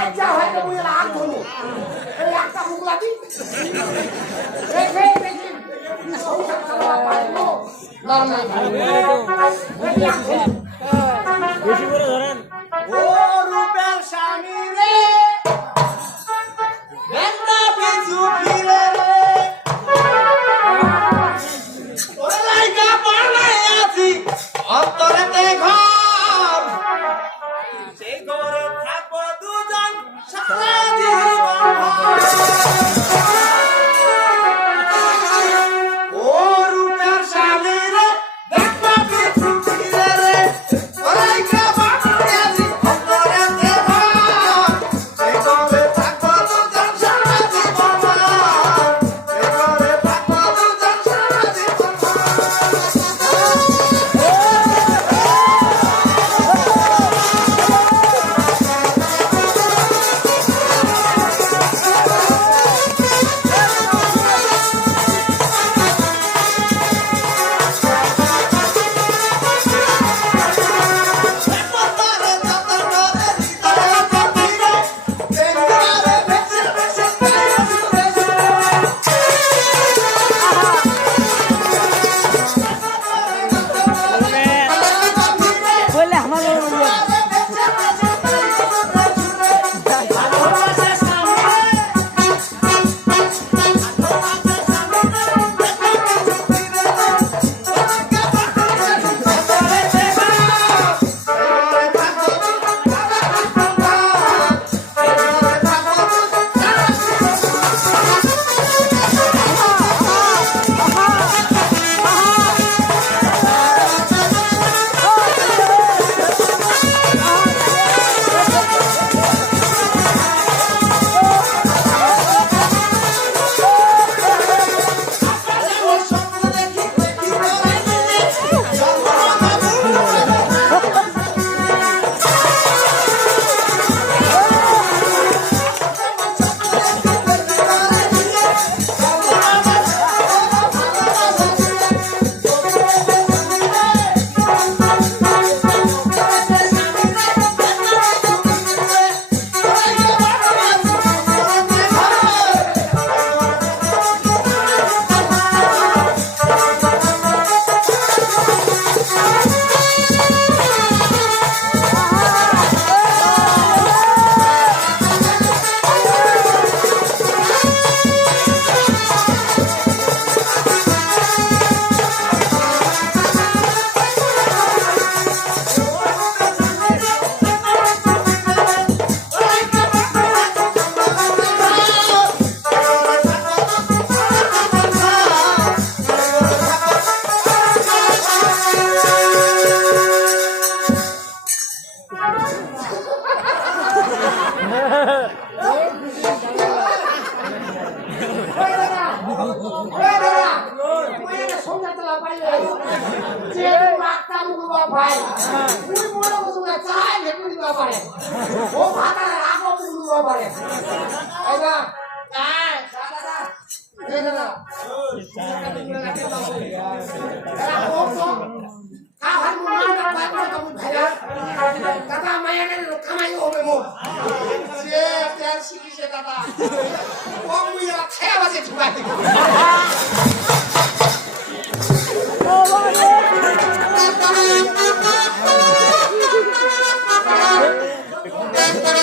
আচ্ছা হয়তো মুই লাগ ধরু এই একটা মুগলা দি দেখে দেখি সংসার চালা পাইলো না না বেশি করে ধরেন ও রূপের স্বামী রে বেন্দা পিছু ফিরে রে ওরে লাইকা পালাই আছি অন্তরেতে ঘর সেই ঘরে থাকবো দুজন সারা জীবন ও রূপের স্বামী রে বেন্দা পিছু ফিরে রে ওরে লাইকা পালাই আছি অন্তরেতে ঘর সেই ঘরে থাকবো দুজন সারা জীবন সেই ঘরে থাকবো দুজন সারা জীবন বললে আমার Thank you.